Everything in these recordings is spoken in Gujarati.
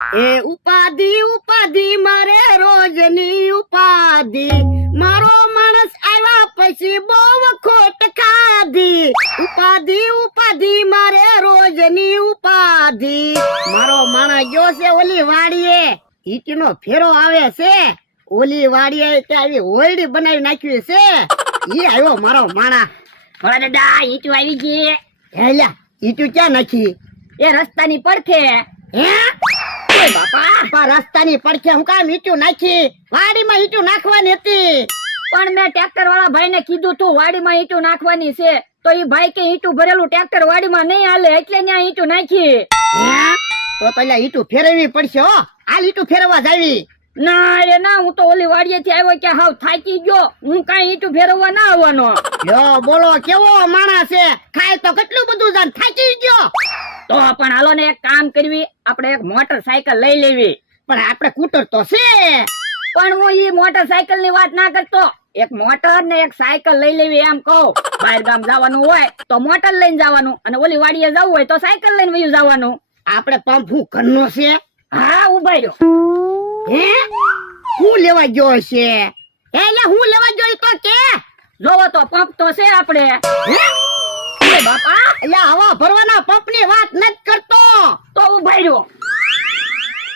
એ ઉપાધિ ઉપાધિ મારે રોજની ઉપાધિ, મારો માણસ આવ્યા પછી બહુ ખોટ ખાધી. ઉપાધિ ઉપાધિ મારે રોજની ઉપાધિ, મારો માણસ ગયો છે ઓલી વાડીએ, ઈટીનો ફેરો આવે છે. ઓલી વાડીએ આવી હોયડી બનાવી નાખી છે. ઈ આવ્યો મારો માણા. ભોળા દાદા ઈટુ આવી ગઈ. હેલા ઈટુ ક્યાં નાખી? એ રસ્તાની પડખે. હે ઓય બાપા, રસ્તાની પડખે હું કામ ઈટુ નાખી? વાડીમાં ઈટુ નાખવાની હતી. પણ મેં ટ્રેક્ટર વાળા ભાઈ ને કીધું તું વાડીમાં ઈટુ નાખવાની છે, તો ઈ ભાઈ કે ઈટુ ભરેલું ટ્રેક્ટર વાડીમાં નહીં હાલે, એટલે ત્યાં ઈટુ નાખી. તો પેલા ઈટુ ફેરવવી પડશે. હો હાલ ઈટુ ફેરવવા જાવી. ના એ ના, હું તો ઓલી વાડીએ થી આવ્યો કે હાવ થાકી ગયો, હું કઈ ઈટુ ફેરવવા ના આવવાનો. યો બોલો કેવો માણસ છે, ખાય તો કેટલું બધું જાન, થાકી ગયો. તો પણ હાલો ને એક કામ કરવી, આપણે એક મોટરસાયકલ લઈ લેવી. પણ આપણે કૂટર તો છે. પણ હું ઈ મોટરસાયકલ ની વાત ના કરતો, એક મોટર ને એક સાયકલ લઈ લેવી એમ કહું. બહાર ગામ જવાનું હોય તો મોટર લઈને જવાનું, અને ઓલી વાડીએ જવું હોય તો સાયકલ લઈને વયું જવાનું. આપણે પંપ હું ઘરનો છે. હા ઉભા રહ્યો. હે હું લેવા ગયો છે? એટલે હું લેવા ગયો તો કે જોવો તો પંપ તો છે આપણે. હે બાપા, એટલે હવા ભરવાના પંપ ની વાત નથી કરતો. તો ઉભા રહ્યો.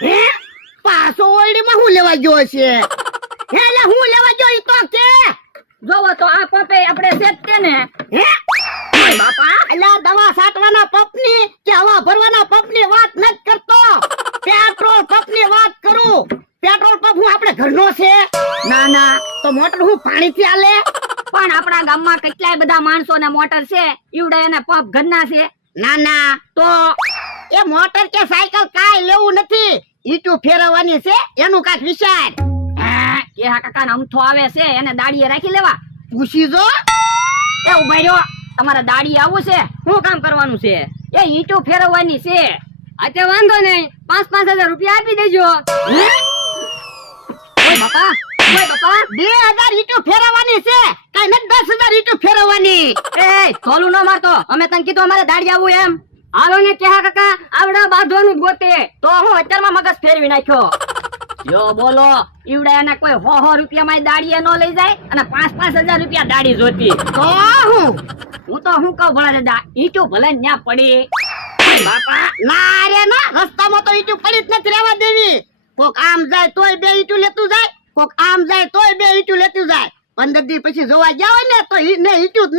હે પાછો ઓરડીમાં હું લેવા ગયો છે? હે એટલે હું લેવા ગયો તો કે જોવો તો આ પંપે આપણે છે જ તે ને. હે બાપા, એટલે દવા છાંટવાના પંપ ની કે હવા ભરવાના પંપ ની વાત નથી કરતો, પેટ્રોલ પંપ ની વાત કરું. પેટ્રોલ પંપ હું આપણે ઘરનો છે. ના ના, તો મોટર હું પાણી થી આલે? પણ આપણા ગામમાં કેટલાય બધા માણસો ને મોટર છે, ઈવડે એને પંપ ઘરના છે. ના ના, તો એ મોટર કે સાયકલ કાઈ લેવું નથી, ઈટુ ફેરવવાની છે, એનું કાક વિચાર. કે હા કાકા ને અમથો આવે છે, એને દાડીએ રાખી લેવા. પૂછી જો. એ ઉભા રહ્યો, તમારે દાડી આવું છે, શું કામ કરવાનું છે? એ ઈટુ ફેરવવાની છે. આજે વાંધો નહીં, 5,000 રૂપિયા આપી દેજો. ઓય બાપા, ઓય બાપા, 2,000 ઈટુ ફેરવવાની છે, કઈ નથી 10,000 ઈટુ ફેરવવાની. એ થોલું ન મારતો, અમે તને કીધું અમારે દાડી આવું એમ. હાલો ને કે હા કાકા, આવડા બાંધવાનું જ ગોતે. તો હું અત્યારમાં મગજ ફેરવી નાખ્યો. જો બોલો, ઈવડે એને કોઈ 100 રૂપિયામાં દાડીએ નો લઈ જાય, અને 5,000 રૂપિયા દાડી જોતી. તો હું તો હું કહું ભલા દાદા, ઈટુ ભલે ન્યા પડી. બાપા ના રે ના, રસ્તામાં તો ઈટુ પડી જ નથી રહેવા દેવી. કોક આમ જાય તોય 2 ઈટુ લેતું જાય, કોક આમ જાય તોય 2 ઈટુ લેતું જાય. 15 દી પછી જોવા ગયા હોય ને તો ઈટુ જ ન